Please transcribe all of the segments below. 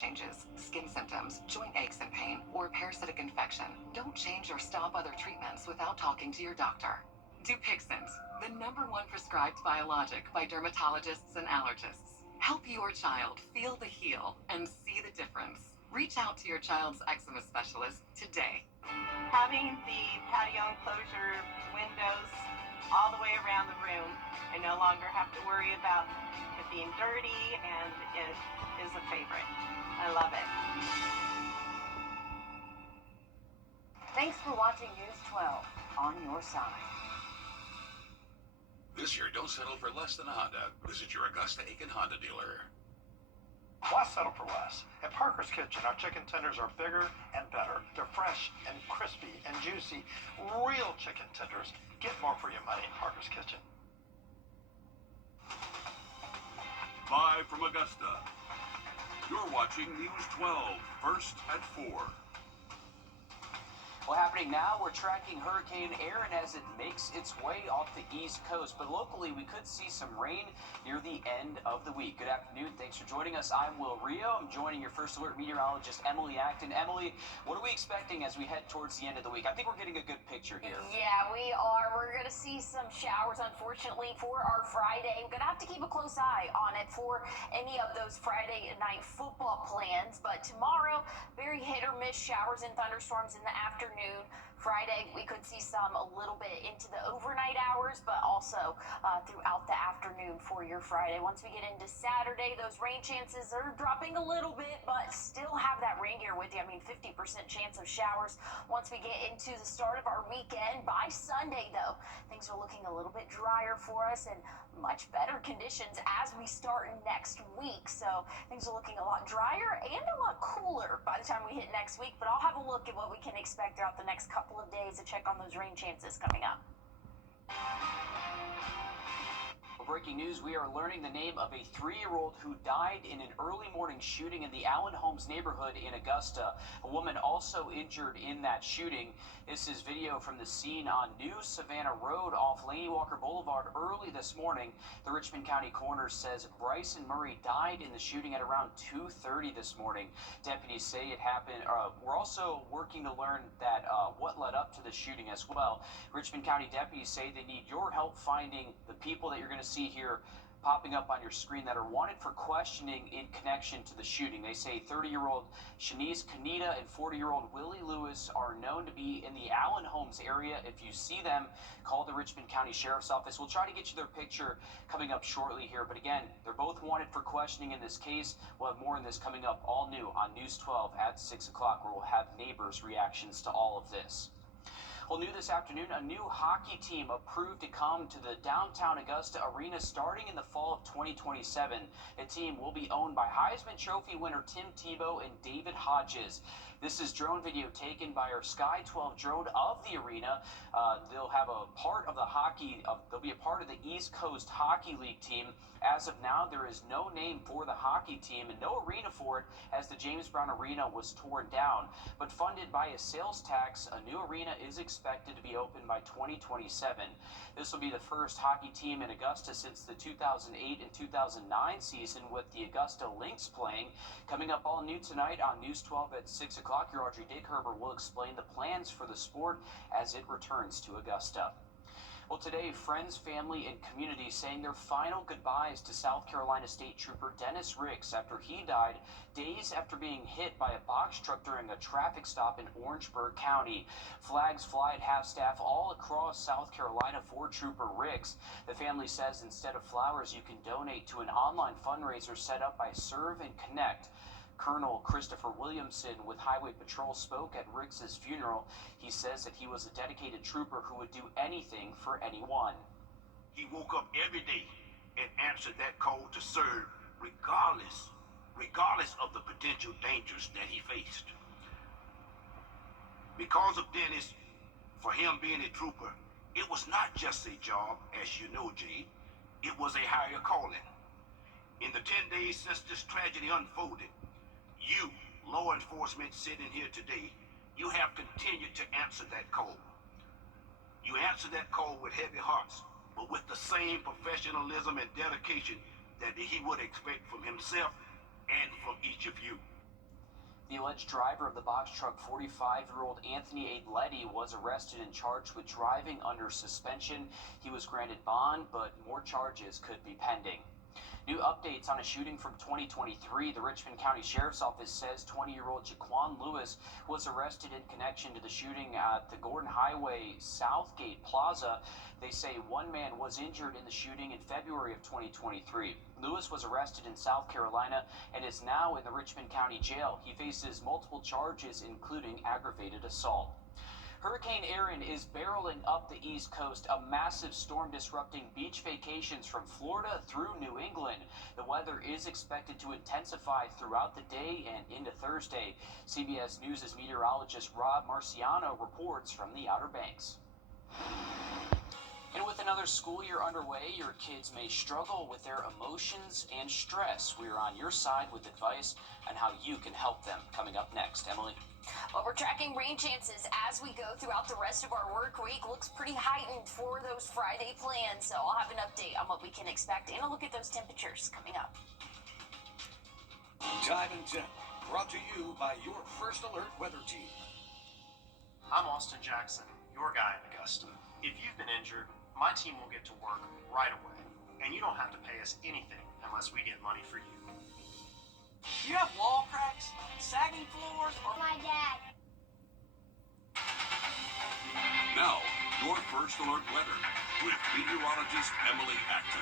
changes, skin symptoms, joint aches and pain, or parasitic infection. Don't change or stop other treatments without talking to your doctor. Dupixent, the #1 prescribed biologic by dermatologists and allergists. Help your child feel the heal and see the difference. Reach out to your child's eczema specialist today. Having the patio enclosure windows all the way around the room, I no longer have to worry about it being dirty, and it is a favorite. I love it. Thanks for watching News 12 on your side. This year, don't settle for less than a Honda. Visit your Augusta Aiken Honda dealer. Why settle for less? At Parker's Kitchen, our chicken tenders are bigger and better. They're fresh and crispy and juicy. Real chicken tenders. Get more for your money in Parker's Kitchen. Live from Augusta, you're watching News 12, first at 4. Well, happening now, we're tracking Hurricane Erin as it makes its way off the East Coast. But locally, we could see some rain near the end of the week. Good afternoon. Thanks for joining us. I'm Wrdw. I'm joining your First Alert meteorologist, Emily Acton. Emily, what are we expecting as we head towards the end of the week? I think we're getting a good picture here. Yeah, we are. We're going to see some showers, unfortunately, for our Friday. We're going to have to keep a close eye on it for any of those Friday night football plans. But tomorrow, very hit or miss showers and thunderstorms in the afternoon. Friday, we could see some a little bit into the overnight hours, but also throughout the afternoon for your Friday. Once we get into Saturday, those rain chances are dropping a little bit, but still have that rain gear with you. I mean, 50% chance of showers once we get into the start of our weekend. By Sunday, though, things are looking a little bit drier for us and much better conditions as we start next week. So things are looking a lot drier and a lot cooler by the time we hit next week. But I'll have a look at what we can expect throughout the next couple of days to check on those rain chances coming up. Breaking news, we are learning the name of a 3-year-old who died in an early morning shooting in the Allen Homes neighborhood in Augusta. A woman also injured in that shooting. This is video from the scene on New Savannah Road off Laney Walker Boulevard early this morning. The Richmond County coroner says Bryson Murray died in the shooting at around 2:30 this morning. Deputies say it happened. We're also working to learn that what led up to the shooting as well. Richmond County deputies say they need your help finding the people that you're going to see here popping up on your screen that are wanted for questioning in connection to the shooting. They say 30-year-old Shanice Kanita and 40-year-old Willie Lewis are known to be in the Allen Homes area. If you see them, call the Richmond County Sheriff's Office. We'll try to get you their picture coming up shortly here. But again, they're both wanted for questioning in this case. We'll have more on this coming up all new on News 12 at 6 o'clock, where we'll have neighbors' reactions to all of this. Well, new this afternoon, a new hockey team approved to come to the downtown Augusta Arena starting in the fall of 2027. The team will be owned by Heisman Trophy winner Tim Tebow and David Hodges. This is drone video taken by our Sky 12 drone of the arena. They'll have a part of the hockey, they'll be a part of the East Coast Hockey League team. As of now, there is no name for the hockey team and no arena for it, as the James Brown Arena was torn down. But funded by a sales tax, a new arena is expected to be open by 2027. This will be the first hockey team in Augusta since the 2008 and 2009 season, with the Augusta Lynx playing. Coming up all new tonight on News 12 at 6 o'clock, your Audrey Digherber will explain the plans for the sport as it returns to Augusta. Well, today, friends, family, and community saying their final goodbyes to South Carolina State Trooper Dennis Ricks after he died days after being hit by a box truck during a traffic stop in Orangeburg County. Flags fly at half-staff all across South Carolina for Trooper Ricks. The family says instead of flowers, you can donate to an online fundraiser set up by Serve and Connect. Colonel Christopher Williamson with Highway Patrol spoke at Ricks's funeral. He says that he was a dedicated trooper who would do anything for anyone. He woke up every day and answered that call to serve regardless of the potential dangers that he faced. Because of Dennis, for him being a trooper, it was not just a job, as you know, Jay. It was a higher calling. In the 10 days since this tragedy unfolded, you, law enforcement sitting here today, you have continued to answer that call. You answer that call with heavy hearts, but with the same professionalism and dedication that he would expect from himself and from each of you. The alleged driver of the box truck, 45-year-old Anthony Aigletti, was arrested and charged with driving under suspension. He was granted bond, but more charges could be pending. New updates on a shooting from 2023. The Richmond County Sheriff's Office says 20-year-old Jaquan Lewis was arrested in connection to the shooting at the Gordon Highway Southgate Plaza. They say one man was injured in the shooting in February of 2023. Lewis was arrested in South Carolina and is now in the Richmond County Jail. He faces multiple charges, including aggravated assault. Hurricane Erin is barreling up the East Coast, a massive storm disrupting beach vacations from Florida through New England. The weather is expected to intensify throughout the day and into Thursday. CBS News' meteorologist Rob Marciano reports from the Outer Banks. And with another school year underway, your kids may struggle with their emotions and stress. We're on your side with advice on how you can help them. Coming up next, Emily. Well, we're tracking rain chances as we go throughout the rest of our work week. Looks pretty heightened for those Friday plans, so I'll have an update on what we can expect and a look at those temperatures coming up. Time and Temp, brought to you by your First Alert weather team. I'm Austin Jackson, your guy in Augusta. If you've been injured, my team will get to work right away, and you don't have to pay us anything unless we get money for you. You have wall cracks, sagging floors, or my dad. Now, your First Alert weather with meteorologist Emily Acton.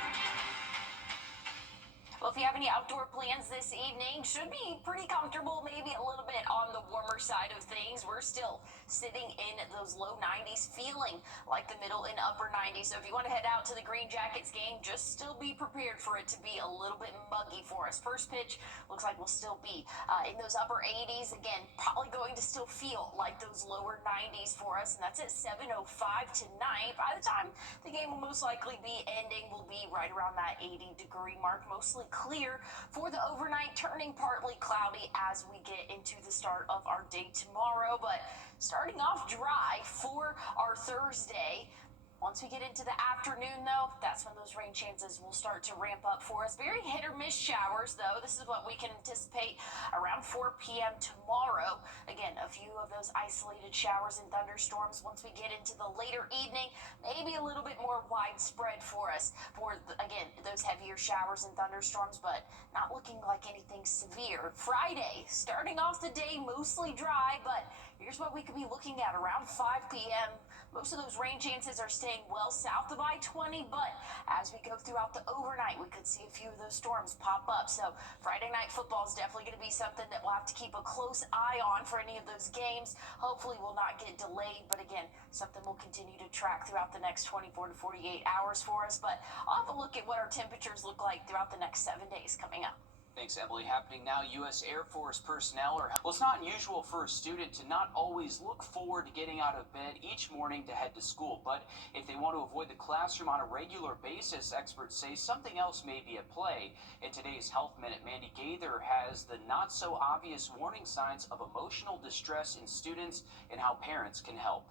Well, if you have any outdoor plans this evening, should be pretty comfortable, maybe a little bit on the warmer side of things. We're still sitting in those low 90s, feeling like the middle and upper 90s. So if you want to head out to the Green Jackets game, just still be prepared for it to be a little bit muggy for us. First pitch looks like we'll still be in those upper 80s. Again, probably going to still feel like those lower 90s for us, and that's at 7:05 tonight. By the time the game will most likely be ending, we'll be right around that 80-degree mark, mostly clear for the overnight, turning partly cloudy as we get into the start of our day tomorrow, but starting off dry for our Thursday. Once we get into the afternoon, though, that's when those rain chances will start to ramp up for us. Very hit or miss showers, though. This is what we can anticipate around 4 p.m. tomorrow. Again, a few of those isolated showers and thunderstorms once we get into the later evening. Maybe a little bit more widespread for us for, again, those heavier showers and thunderstorms, but not looking like anything severe. Friday, starting off the day mostly dry, but here's what we could be looking at around 5 p.m. Most of those rain chances are staying well south of I-20, but as we go throughout the overnight, we could see a few of those storms pop up. So Friday night football is definitely going to be something that we'll have to keep a close eye on for any of those games. Hopefully we'll not get delayed, but again, something we'll continue to track throughout the next 24 to 48 hours for us. But I'll have a look at what our temperatures look like throughout the next 7 days coming up. Thanks, Emily. Happening now, U.S. Air Force personnel are... Well, it's not unusual for a student to not always look forward to getting out of bed each morning to head to school. But if they want to avoid the classroom on a regular basis, experts say something else may be at play. In today's Health Minute, Mandy Gaither has the not-so-obvious warning signs of emotional distress in students and how parents can help.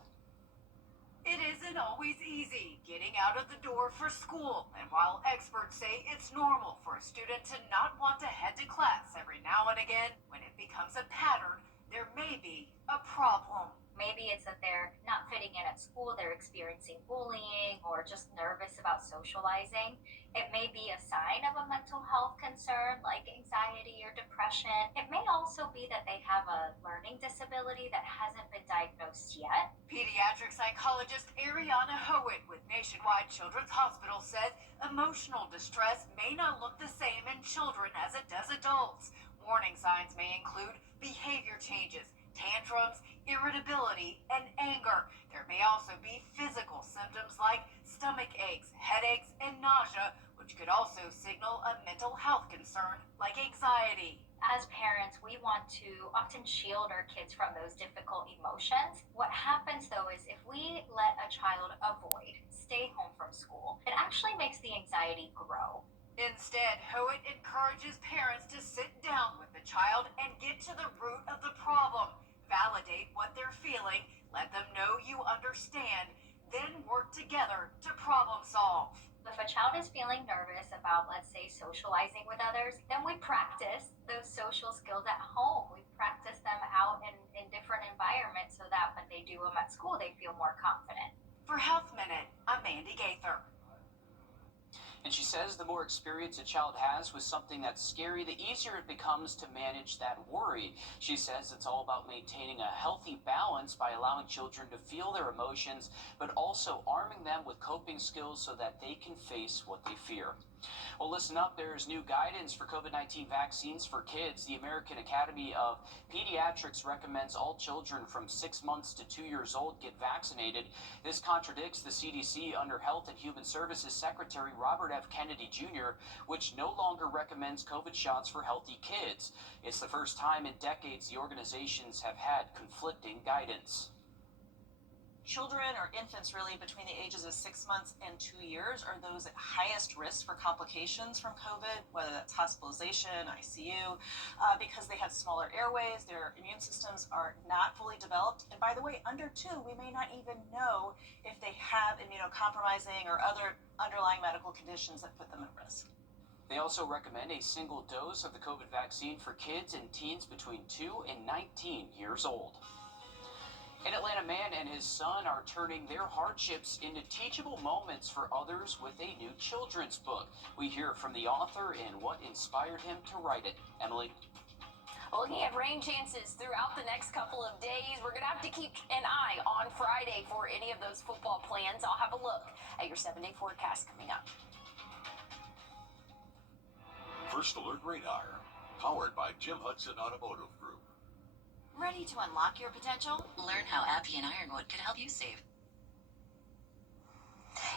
It isn't always easy getting out of the door for school, and while experts say it's normal for a student to not want to head to class every now and again, when it becomes a pattern, there may be a problem. Maybe it's that they're not fitting in at school, they're experiencing bullying, or just nervous about socializing. It may be a sign of a mental health concern like anxiety or depression. It may also be that they have a learning disability that hasn't been diagnosed yet. Pediatric psychologist Ariana Howitt with Nationwide Children's Hospital says emotional distress may not look the same in children as it does adults. Warning signs may include behavior changes, tantrums, irritability, and anger. There may also be physical symptoms like stomach aches, headaches, and nausea, which could also signal a mental health concern like anxiety. As parents, we want to often shield our kids from those difficult emotions. What happens, though, is if we let a child avoid, stay home from school, it actually makes the anxiety grow. Instead, Howitt encourages parents to sit down with the child and get to the root of the problem. Validate what they're feeling, let them know you understand, then work together to problem solve. If a child is feeling nervous about, let's say, socializing with others, then we practice those social skills at home. We practice them Gaither. And she says the more experience a child has with something that's scary, the easier it becomes to manage that worry. She says it's all about maintaining a healthy balance by allowing children to feel their emotions, but also arming them with coping skills so that they can face what they fear. Well, listen up. There's new guidance for COVID-19 vaccines for kids. The American Academy of Pediatrics recommends all children from 6 months to 2 years old get vaccinated. This contradicts the CDC under Health and Human Services Secretary Robert F. Kennedy Jr., which no longer recommends COVID shots for healthy kids. It's the first time in decades the organizations have had conflicting guidance. Children or infants really between the ages of 6 months and 2 years are those at highest risk for complications from COVID, whether that's hospitalization, ICU, because they have smaller airways, their immune systems are not fully developed. And by the way, under 2, we may not even know if they have immunocompromising or other underlying medical conditions that put them at risk. They also recommend a single dose of the COVID vaccine for kids and teens between 2 and 19 years old. An Atlanta man and his son are turning their hardships into teachable moments for others with a new children's book. We hear from the author and what inspired him to write it. Emily? Looking at rain chances throughout the next couple of days, we're going to have to keep an eye on Friday for any of those football plans. I'll have a look at your 7-day forecast coming up. First Alert Radar, powered by Jim Hudson Automotive Group. Ready to unlock your potential? Learn how Appian Ironwood can help you save.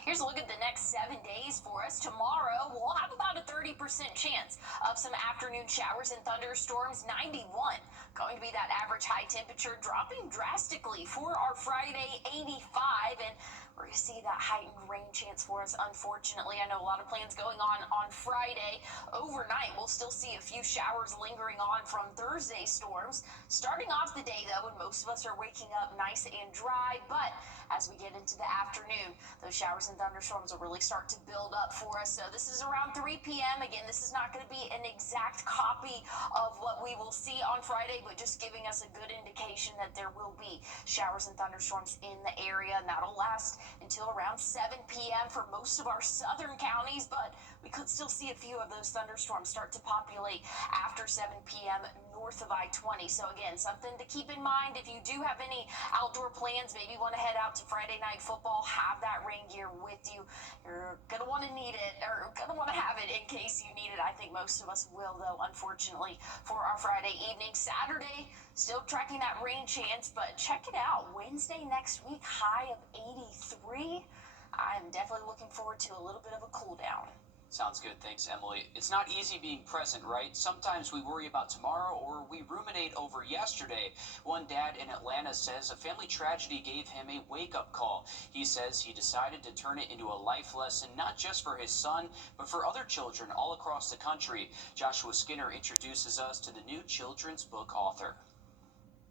Here's a look at the next 7 days for us. Tomorrow, we'll have about a 30% chance of some afternoon showers and thunderstorms. 91 going to be that average high temperature, dropping drastically for our Friday, 85. And we're going to see that heightened rain chance for us, unfortunately. I know a lot of plans going on Friday. Overnight, we'll still see a few showers lingering on from Thursday storms. Starting off the day, though, when most of us are waking up nice and dry. But as we get into the afternoon, those showers and thunderstorms will really start to build up for us. So this is around 3 p.m. Again, this is not going to be an exact copy of what we will see on Friday, but just giving us a good indication that there will be showers and thunderstorms in the area, and that'll last until around 7 p.m. for most of our southern counties, but we could still see a few of those thunderstorms start to populate after 7 p.m. north of I-20. So again, something to keep in mind if you do have any outdoor plans, maybe want to head out to Friday night football, have that rain gear with you. You're going to want to need it, or going to want to have it in case you need it. I think most of us will, though, unfortunately, for our Friday evening. Saturday, still tracking that rain chance, but check it out. Wednesday next week, high of 83. I'm definitely looking forward to a little bit of a cool down. Sounds good. Thanks, Emily. It's not easy being present, right? Sometimes we worry about tomorrow or we ruminate over yesterday. One dad in Atlanta says a family tragedy gave him a wake-up call. He says he decided to turn it into a life lesson, not just for his son, but for other children all across the country. Joshua Skinner introduces us to the new children's book author.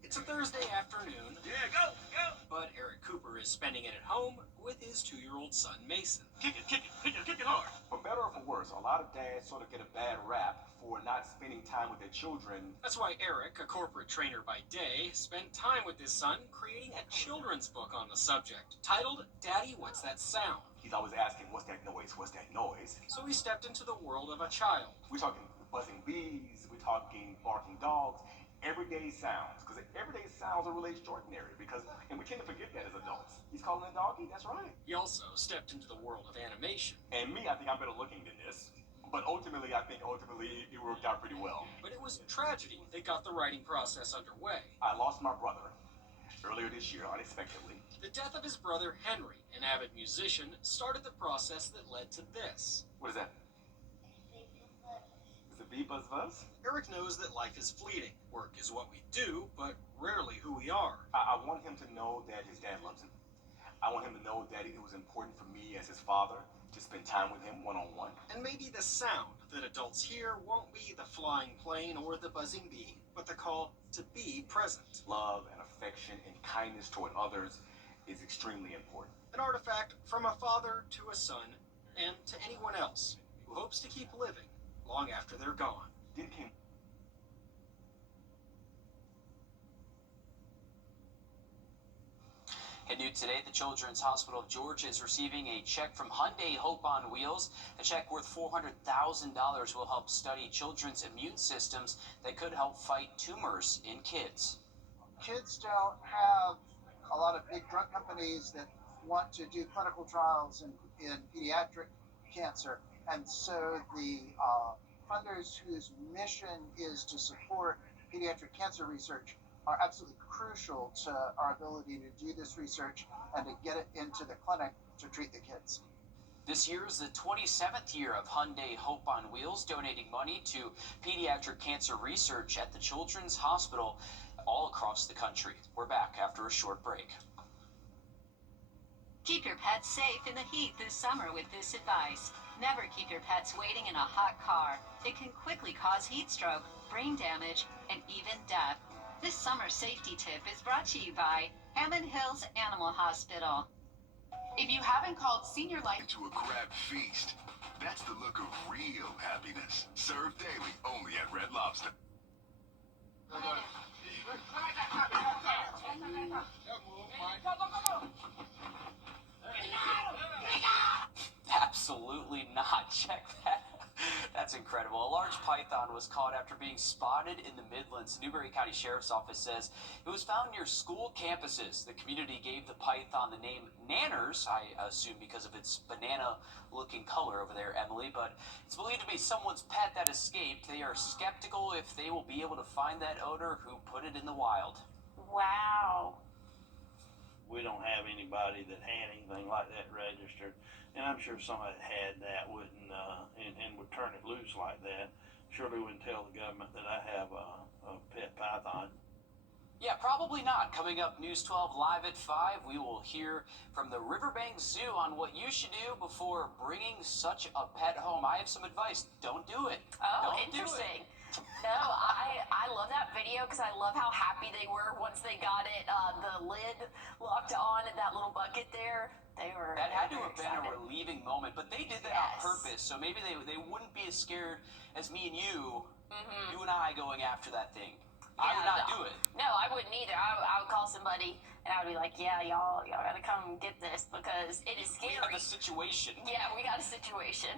It's a Thursday afternoon. Yeah, go! But Eric Cooper is spending it at home with his 2-year-old son, Mason. Kick it hard. For better or for worse, a lot of dads sort of get a bad rap for not spending time with their children. That's why Eric, a corporate trainer by day, spent time with his son creating a children's book on the subject, titled Daddy, What's That Sound? He's always asking, what's that noise? What's that noise? So he stepped into the world of a child. We're talking buzzing bees, we're talking barking dogs, everyday sounds. Because everyday sounds are really extraordinary and we tend to forget that as adults. He's calling a doggy, that's right. He also stepped into the world of animation. And me, I think I'm better looking than this. But ultimately, I think it worked out pretty well. But it was tragedy that got the writing process underway. I lost my brother earlier this year, unexpectedly. The death of his brother, Henry, an avid musician, started the process that led to this. What is that? Is it bee buzz buzz? Eric knows that life is fleeting. Work is what we do, but rarely who we are. I want him to know that his dad loves him. I want him to know that it was important for me as his father to spend time with him one-on-one. And maybe the sound that adults hear won't be the flying plane or the buzzing bee, but the call to be present. Love and affection and kindness toward others is extremely important. An artifact from a father to a son and to anyone else who hopes to keep living long after they're gone. Then came And new today, the Children's Hospital of Georgia is receiving a check from Hyundai Hope on Wheels. A check worth $400,000 will help study children's immune systems that could help fight tumors in kids. Kids don't have a lot of big drug companies that want to do clinical trials in pediatric cancer. And so the funders whose mission is to support pediatric cancer research are absolutely crucial to our ability to do this research and to get it into the clinic to treat the kids. This year is the 27th year of Hyundai Hope on Wheels, donating money to pediatric cancer research at the Children's Hospital all across the country. We're back after a short break. Keep your pets safe in the heat this summer with this advice. Never keep your pets waiting in a hot car. It can quickly cause heat stroke, brain damage, and even death. This summer safety tip is brought to you by Hammond Hills Animal Hospital. If you haven't called Senior Life to a crab feast, that's the look of real happiness. Served daily only at Red Lobster. Absolutely not. Check that. That's incredible. A large python was caught after being spotted in the Midlands. Newberry County Sheriff's Office says it was found near school campuses. The community gave the python the name Nanners, I assume because of its banana-looking color over there, Emily, but it's believed to be someone's pet that escaped. They are skeptical if they will be able to find that owner who put it in the wild. Wow. We don't have anybody that had anything like that registered, and I'm sure somebody that had that wouldn't and would turn it loose like that. Surely wouldn't tell the government that I have a pet python. Yeah, probably not. Coming up, News 12 Live at 5, we will hear from the Riverbank Zoo on what you should do before bringing such a pet home. I have some advice. Don't do it. Oh, Don't interesting. No, I love that video because I love how happy they were once they got it, the lid locked on in that little bucket there. They were. That had to very have been excited. a relieving moment, but they did that on purpose, so maybe they wouldn't be as scared as me and you, you and I going after that thing. I would not do it. No, I wouldn't either. I would call somebody and I would be like, yeah, y'all gotta come get this because it is scary. We have a situation. Yeah, we got a situation.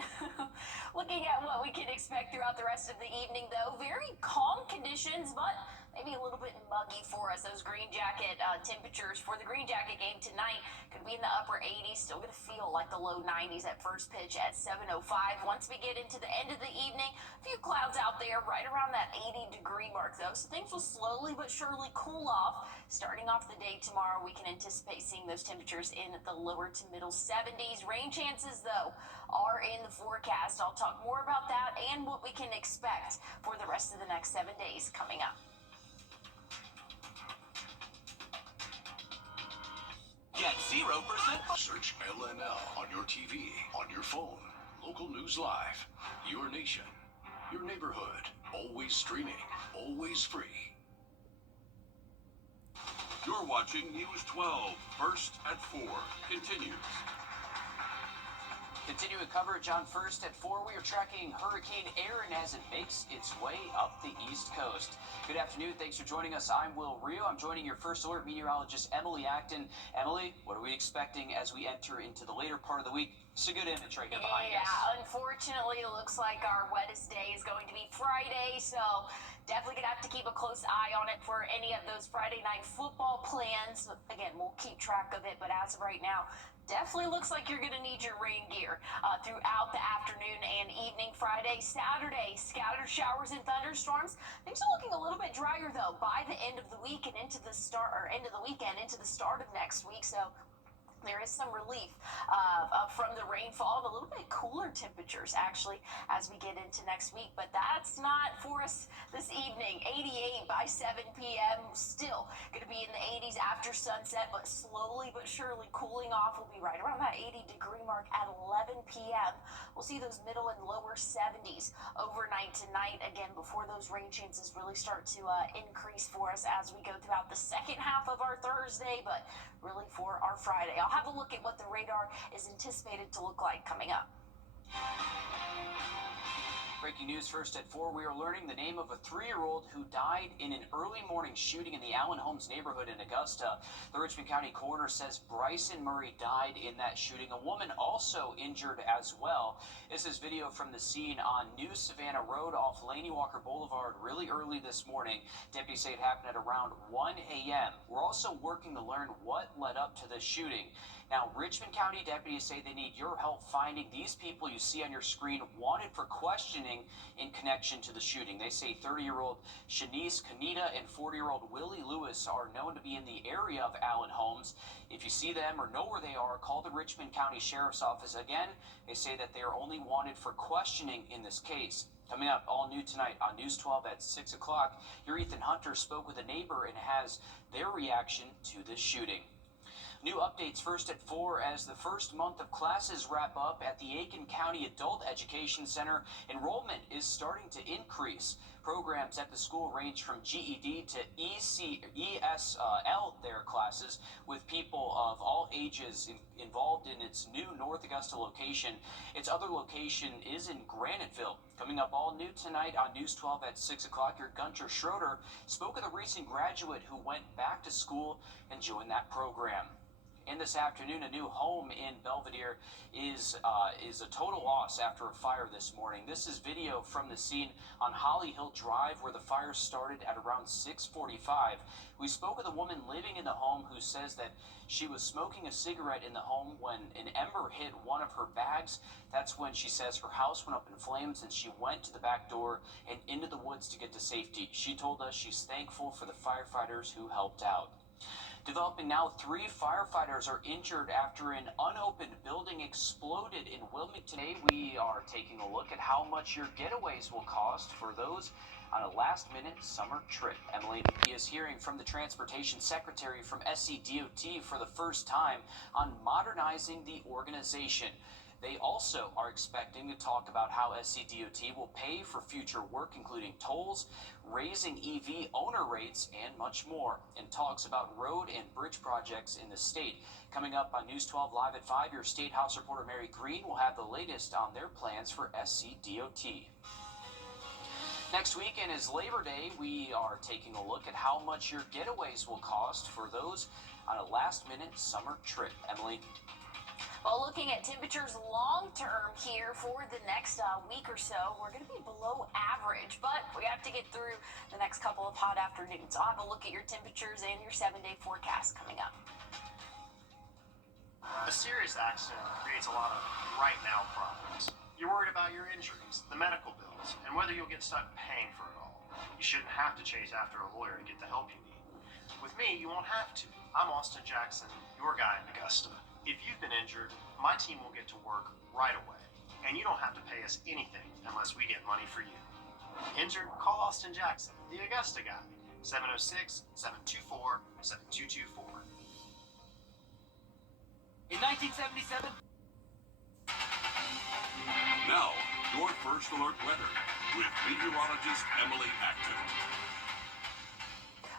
Looking at what we can expect throughout the rest of the evening, though, very calm conditions, but maybe a little bit muggy for us. Those Green Jacket temperatures for the Green Jacket game tonight could be in the upper 80s. Still going to feel like the low 90s at first pitch at 7:05. Once we get into the end of the evening, a few clouds out there right around that 80-degree mark, though. So things will slowly but surely cool off. Starting off the day tomorrow, we can anticipate seeing those temperatures in the lower to middle 70s. Rain chances, though, are in the forecast. I'll talk more about that and what we can expect for the rest of the next 7 days coming up. Get 0%. Search LNL on your TV, on your phone. Local News Live. Your nation. Your neighborhood. Always streaming. Always free. You're watching News 12, First at 4. Continues. Continuing coverage on First at 4, we are tracking Hurricane Erin as it makes its way up the East Coast. Good afternoon. Thanks for joining us. I'm Wrdw. I'm joining your First Alert meteorologist, Emily Acton. Emily, what are we expecting as we enter into the later part of the week? It's a good image right here behind us. Yeah, unfortunately, it looks like our wettest day is going to be Friday, so definitely going to have to keep a close eye on it for any of those Friday night football plans. Again, we'll keep track of it, but as of right now, definitely looks like you're going to need your rain gear throughout the afternoon and evening. Friday, Saturday, scattered showers and thunderstorms. Things are looking a little bit drier, though, by the end of the week and into the end of the weekend, into the start of next week. So there is some relief from the rainfall and a little bit cooler temperatures, actually, as we get into next week. But that's not for us this evening. 88 by 7 p.m. Still going to be in the 80s after sunset, but slowly but surely cooling off. We'll be right around that 80-degree mark at 11 p.m. We'll see those middle and lower 70s overnight tonight, again, before those rain chances really start to increase for us as we go throughout the second half of our Thursday, but really for our Friday. I'll have a look at what the radar is anticipated to look like coming up. Breaking news first at 4. We are learning the name of a 3-year-old who died in an early morning shooting in the Allen Homes neighborhood in Augusta. The Richmond County coroner says Bryson Murray died in that shooting. A woman also injured as well. This is video from the scene on New Savannah Road off Laney Walker Boulevard really early this morning. Deputies say it happened at around 1 a.m. We're also working to learn what led up to the shooting. Now, Richmond County deputies say they need your help finding these people you see on your screen wanted for questioning in connection to the shooting. They say 30-year-old Shanice Kanita and 40-year-old Willie Lewis are known to be in the area of Allen Homes. If you see them or know where they are, call the Richmond County Sheriff's Office. Again, they say that they are only wanted for questioning in this case. Coming up all new tonight on News 12 at 6 o'clock, your Ethan Hunter spoke with a neighbor and has their reaction to this shooting. New updates first at 4 as the first month of classes wrap up at the Aiken County Adult Education Center. Enrollment is starting to increase. Programs at the school range from GED to ESL, their classes, with people of all ages involved in its new North Augusta location. Its other location is in Graniteville. Coming up all new tonight on News 12 at 6 o'clock, your Gunter Schroeder spoke with a recent graduate who went back to school and joined that program. And this afternoon, a new home in Belvedere is a total loss after a fire this morning. This is video from the scene on Holly Hill Drive where the fire started at around 6:45. We spoke with a woman living in the home who says that she was smoking a cigarette in the home when an ember hit one of her bags. That's when she says her house went up in flames and she went to the back door and into the woods to get to safety. She told us she's thankful for the firefighters who helped out. Developing now, 3 firefighters are injured after an unopened building exploded in Wilmington. Today, we are taking a look at how much your getaways will cost for those on a last-minute summer trip. Emily is hearing from the Transportation Secretary from SCDOT for the first time on modernizing the organization. They also are expecting to talk about how SCDOT will pay for future work, including tolls, raising EV owner rates, and much more, and talks about road and bridge projects in the state. Coming up on News 12 Live at 5, your State House reporter Mary Green will have the latest on their plans for SCDOT. Next weekend is Labor Day. We are taking a look at how much your getaways will cost for those on a last-minute summer trip. Emily? Well, looking at temperatures long-term here for the next week or so, we're going to be below average, but we have to get through the next couple of hot afternoons. I'll have a look at your temperatures and your 7-day forecast coming up. A serious accident creates a lot of right-now problems. You're worried about your injuries, the medical bills, and whether you'll get stuck paying for it all. You shouldn't have to chase after a lawyer to get the help you need. With me, you won't have to. I'm Austin Jackson, your guy in Augusta. If you've been injured, my team will get to work right away, and you don't have to pay us anything unless we get money for you. Injured? Call Austin Jackson, the Augusta guy, 706-724-7224. In 1977... Now, your First Alert weather with meteorologist Emily Acton.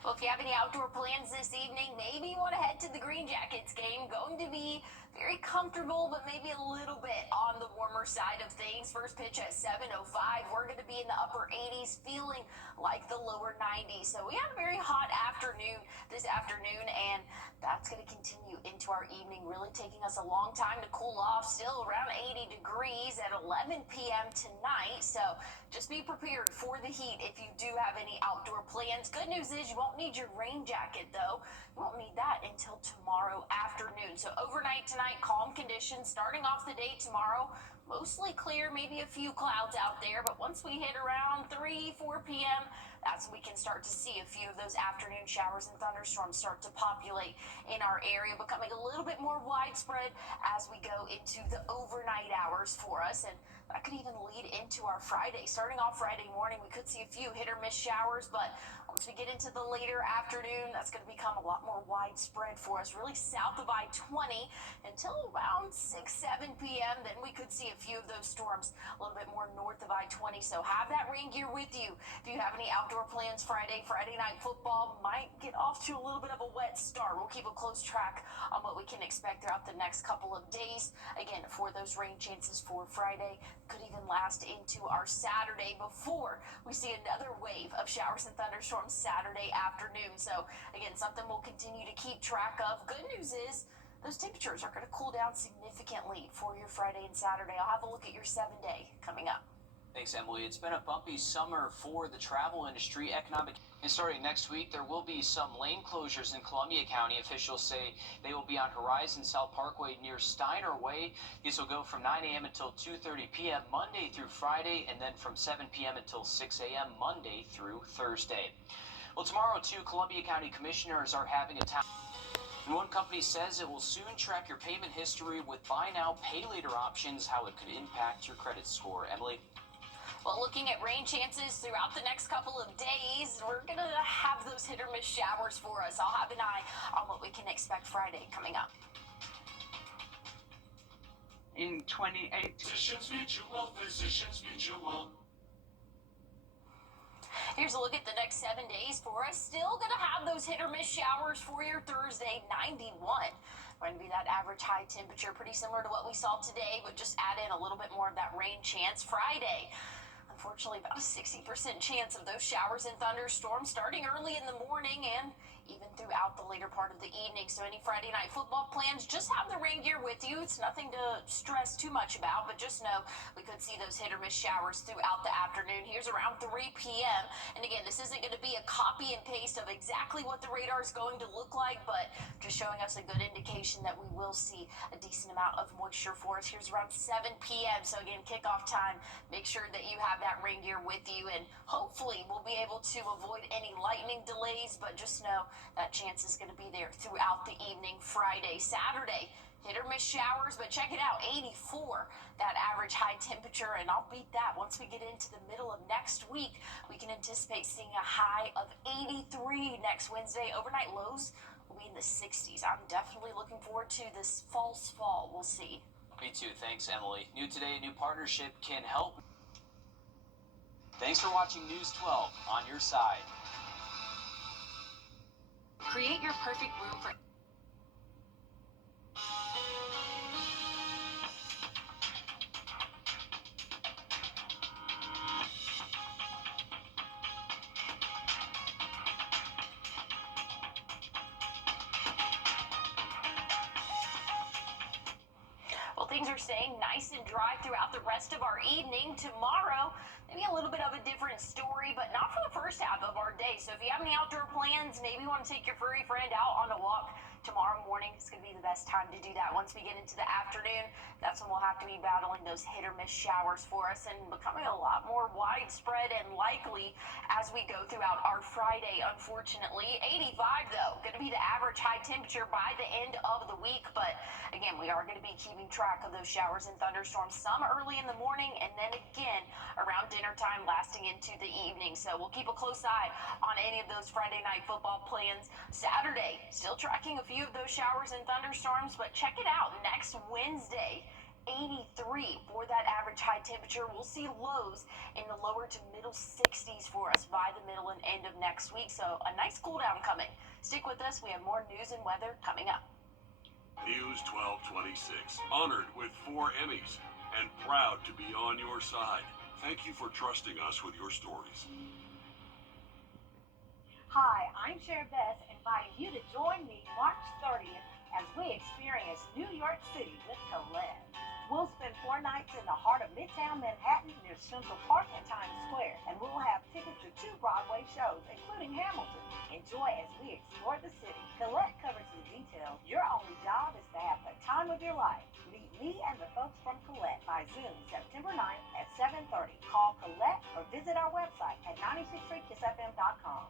Well, if you have any outdoor plans this evening, maybe you want to head to the Green Jackets game. Going to be very comfortable, but maybe a little bit on the warmer side of things. First pitch at 7:05. We're going to be in the upper 80s, feeling like the lower 90s. So we had a very hot afternoon this afternoon, and that's going to continue into our evening, really taking us a long time to cool off. Still around 80 degrees at 11 p.m. tonight. So just be prepared for the heat if you do have any outdoor plans. Good news is you won't need your rain jacket, though. You won't need that until tomorrow afternoon. So overnight tonight, calm conditions. Starting off the day tomorrow, mostly clear, maybe a few clouds out there. But once we hit around 3, 4 p.m., that's when we can start to see a few of those afternoon showers and thunderstorms start to populate in our area, becoming a little bit more widespread as we go into the overnight hours for us. And that could even lead into our Friday. Starting off Friday morning, we could see a few hit or miss showers, but once we get into the later afternoon, that's going to become a lot more widespread for us, really south of I-20 until around 6, 7 p.m. Then we could see a few of those storms a little bit more north of I-20. So have that rain gear with you. If you have any outdoor plans Friday night football might get off to a little bit of a wet start. We'll keep a close track on what we can expect throughout the next couple of days. Again, for those rain chances for Friday, could even last into our Saturday before we see another wave of showers and thunderstorms Saturday afternoon. So again, something we'll continue to keep track of. Good news is those temperatures are going to cool down significantly for your Friday and Saturday. I'll have a look at your 7-day coming up. Thanks, Emily. It's been a bumpy summer for the travel industry. And starting next week, there will be some lane closures in Columbia County. Officials say they will be on Horizon South Parkway near Steiner Way. These will go from 9 a.m. until 2:30 p.m. Monday through Friday, and then from 7 p.m. until 6 a.m. Monday through Thursday. Well, tomorrow, too, Columbia County commissioners are having a town. And one company says it will soon track your payment history with buy now, pay later options, how it could impact your credit score. Emily? Well, looking at rain chances throughout the next couple of days, we're going to have those hit or miss showers for us. I'll have an eye on what we can expect Friday coming up. In 2018. Physicians Mutual. Here's a look at the next 7 days for us. Still going to have those hit or miss showers for your Thursday, 91. Going to be that average high temperature, pretty similar to what we saw today, but just add in a little bit more of that rain chance. Friday, unfortunately, about a 60% chance of those showers and thunderstorms starting early in the morning and even throughout the later part of the evening. So any Friday night football plans, just have the rain gear with you. It's nothing to stress too much about, but just know we could see those hit or miss showers throughout the afternoon. Here's around 3 p.m. And again, this isn't going to be a copy and paste of exactly what the radar is going to look like, but just showing us a good indication that we will see a decent amount of moisture for us. Here's around 7 p.m. So again, kickoff time, make sure that you have that rain gear with you, and hopefully we'll be able to avoid any lightning delays, but just know that chance is going to be there throughout the evening. Friday, Saturday, hit or miss showers, but check it out, 84, that average high temperature, and I'll beat that. Once we get into the middle of next week, we can anticipate seeing a high of 83 next Wednesday. Overnight lows will be in the 60s. I'm definitely looking forward to this false fall. We'll see. Me too. Thanks, Emily. New today, a new partnership can help. Thanks for watching News 12 on your side. Create your perfect room for... Well, things are staying nice and dry throughout the rest of our evening. Tomorrow, maybe a little bit of a different story, but not for the first half of our day. So if you have any outdoor plans, maybe you want to take your furry friend out on a walk tomorrow morning, it's going to be the best time to do that. Once we get into the afternoon, that's when we'll have to be battling those hit or miss showers for us and becoming a lot more widespread and likely as we go throughout our Friday, unfortunately. 85, though, going to be the average high temperature by the end of the week. But again, we are going to be keeping track of those showers and thunderstorms, some early in the morning and then again around dinner time lasting into the evening. So we'll keep a close eye on any of those Friday night football plans. Saturday, still tracking a few of those showers and thunderstorms, but check it out. Next Wednesday, 83 for that average high temperature. We'll see lows in the lower to middle 60s for us by the middle and end of next week. So a nice cool down coming. Stick with us. We have more news and weather coming up. News 1226, honored with 4 Emmys and proud to be on your side. Thank you for trusting us with your stories. Hi, I'm Cher Beth, inviting you to join me March 30th as we experience New York City with Colette. We'll spend 4 nights in the heart of Midtown Manhattan near Central Park and Times Square, and we'll have tickets to 2 Broadway shows, including Hamilton. Enjoy as we explore the city. Colette covers the details. Your only job is to have the time of your life. Meet me and the folks from Colette by Zoom September 9th at 7:30. Call Colette or visit our website at 96.3kissfm.com.